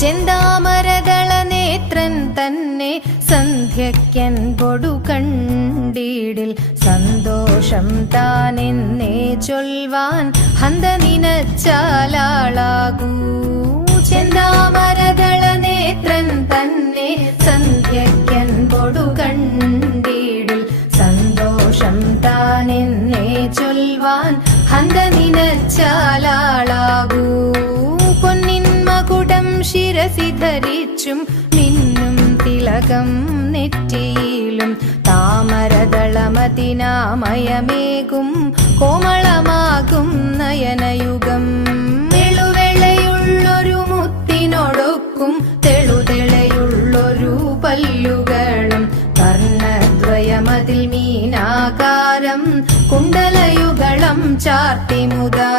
ചെന്താമരദള നേത്രൻ തന്നെ സന്ധ്യയ്ക്കൻ പൊടു കണ്ടീടിൽ സന്തോഷം താനെന്നേ ചൊൽവാൻ ഹന്ത നിനച്ചാലാളാകൂ. ചെന്താമരദള നേത്രൻ തന്നെ സന്ധ്യയ്ക്കൻ പൊടു കണ്ടീടിൽ സന്തോഷം താനെന്നേ ചൊൽവാൻ ഹന്ത നിനച്ചാലാളാകൂ. പൊന്നിൻ മകുടം ശിരസി ധരിച്ചും മിന്നും തിലകം നെറ്റിയിലും താമരദളമതിനാമയമേകും കോമളമാകും നയനയുഗം. തെളുവെളയുള്ളൊരു മുത്തിനൊടുക്കും തെളുതെളയുള്ളൊരു പല്ലുകളും കർണദ്വയമതിൽ മീനാകാരം കുണ്ടലയുഗളം ചാർത്തിമുതാ.